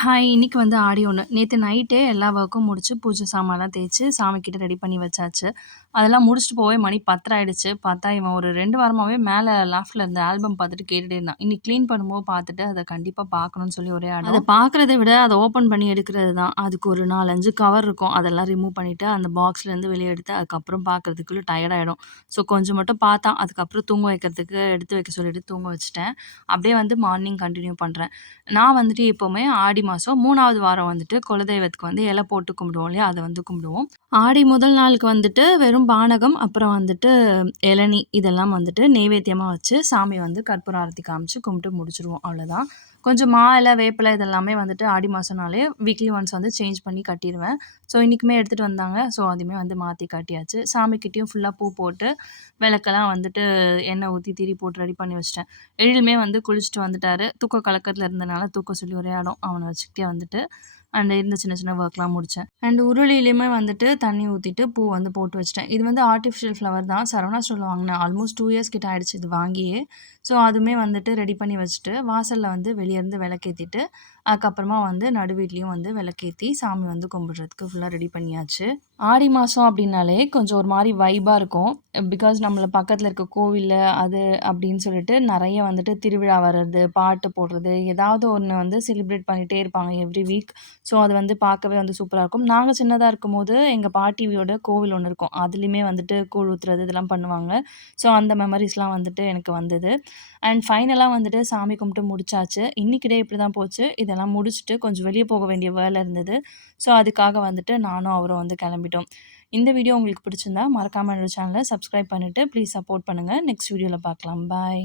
Hi! இன்னைக்கு வந்து ஆடி 1. நேத்து நைட்டே எல்லா ஒர்க்கும் முடிச்சு, பூஜை சாமான்லாம் தேய்ச்சு, சாமிக்கிட்ட ரெடி பண்ணி வச்சாச்சு. அதெல்லாம் முடிச்சுட்டு போவே மணி 10:30 ஆயிடுச்சு. பார்த்தா இவன் ஒரு 2 வாரமாவே மேல லாஃப்ட்ல இருந்த ஆல்பம் பார்த்துட்டு கேட்டுட்டே இருந்தான். இன்னைக்கு கிளீன் பண்ணும்போது பார்த்துட்டு, அத கண்டிப்பா பார்க்கணும்னு சொல்லி ஒரே அடம். அத பார்க்கிறத விட, அத ஓப்பன் பண்ணி எடுக்கிறது தான். அதுக்கு ஒரு 4, 5 கவர் இருக்கும். அதெல்லாம் ரிமூவ் பண்ணிட்டு, அந்த பாக்ஸ்லேருந்து வெளிய எடுத்து, அதுக்கப்புறம் பார்க்கறதுக்குள்ள டயர்ட் ஆயிடும். ஸோ கொஞ்சம் மட்டும் பார்த்தான். அதுக்கப்புறம் தூங்க வைக்கிறதுக்கு எடுத்து வைக்க சொல்லிட்டு தூங்க வச்சுட்டேன். அப்படியே வந்து மார்னிங் கன்டின்யூ பண்றேன். நான் வந்துட்டு எப்பவுமே ஆடி மாசம் 3வது வாரம் வந்துட்டு குலதெய்வத்துக்கு வந்து இலை போட்டு கும்பிடுவோம் இல்லையா? அத வந்து கும்பிடுவோம். ஆடி முதல் நாளுக்கு வந்துட்டு வெறும் பானகம், அப்புறம் வந்துட்டு இளநீ இதெல்லாம் வந்துட்டு நெய்வேத்தியமா வச்சு சாமி வந்து கற்பூர ஆரத்தி காமிச்சு கும்பிட்டு முடிச்சுருவோம். அவ்வளோதான். கொஞ்சம் மா இல, வேப்பில இதெல்லாமே வந்துட்டு ஆடி மாசம்னாலே வீக்லி ஒன்ஸ் வந்து சேஞ்ச் பண்ணி கட்டிருவேன். ஸோ இன்னைக்குமே எடுத்துட்டு வந்தாங்க. ஸோ அதுவுமே வந்து மாத்தி கட்டியாச்சு. சாமிக்கிட்டயும் ஃபுல்லா பூ போட்டு, விளக்கெல்லாம் வந்துட்டு எண்ணெய் ஊத்தி திரி போட்டு ரெடி பண்ணி வச்சுட்டேன். எழிலுமே வந்து குளிச்சுட்டு வந்துட்டாரு. தூக்க கலக்கத்துல இருந்தனால தூக்க சொல்லி ஒரே அடம். அவன வச்சுக்கிட்டே வந்துட்டு அண்ட் இருந்த சின்ன சின்ன ஒர்க்லாம் முடிச்சேன். அண்ட் உருளியிலயுமே வந்துட்டு தண்ணி ஊத்திட்டு பூ வந்து போட்டு வச்சுட்டேன். இது வந்து ஆர்ட்டிஃபிஷியல் ஃப்ளவர் தான். சரவணா ஸ்டோர்ல வாங்குனேன். ஆல்மோஸ்ட் 2 இயர்ஸ் கிட்ட ஆயிடுச்சு இது வாங்கியே. ஸோ அதுவுமே வந்துட்டு ரெடி பண்ணி வச்சுட்டு, வாசல்ல வந்து வெளிய இருந்து விளக்கேத்திட்டு, அதுக்கப்புறமா வந்து நடு வீட்லயும் வந்து விளக்கேத்தி, சாமி வந்து கும்பிடுறதுக்கு ஃபுல்லா ரெடி பண்ணியாச்சு. ஆடி மாசம் அப்டின்னாலே கொஞ்சம் ஒரு மாரி வைபா இருக்கும். பிகாஸ் நம்மள பக்கத்துல இருக்க கோவில்ல அது அப்டின்னு சொல்லிட்டு நெறைய வந்துட்டு திருவிழா வர்றது, பாட்டு போடுறது, ஏதாவது ஒண்ணு வந்து செலிப்ரேட் பண்ணிட்டே இருப்பாங்க எவ்ரி வீக். ஸோ அது வந்து பார்க்கவே வந்து சூப்பரா இருக்கும். நாங்க சின்னதா இருக்கும்போது எங்க பாட்டியோட கோவில் ஒண்ணு இருக்கும். அதுலயுமே வந்துட்டு கூழ் ஊத்துறது இதெல்லாம் பண்ணுவாங்க. ஸோ அந்த மெமரீஸ்லாம் வந்துட்டு எனக்கு வந்தது. அண்ட் ஃபைனலா வந்துட்டு சாமி கும்பிட்டு முடிச்சாச்சு. இன்னைக்கு டே இப்படிதான் போச்சு. இதெல்லாம் முடிச்சுட்டு கொஞ்சம் வெளிய போக வேண்டிய வேலை இருந்தது. ஸோ அதுக்காக வந்துட்டு நானும் அவரும் வந்து கிளம்பிட்டோம். இந்த வீடியோ உங்களுக்கு பிடிச்சிருந்தா மறக்காம என்னோட சேனல சப்ஸ்கிரைப் பண்ணிட்டு ப்ளீஸ் சப்போர்ட் பண்ணுங்க. நெக்ஸ்ட் வீடியோல பார்க்கலாம். பாய்.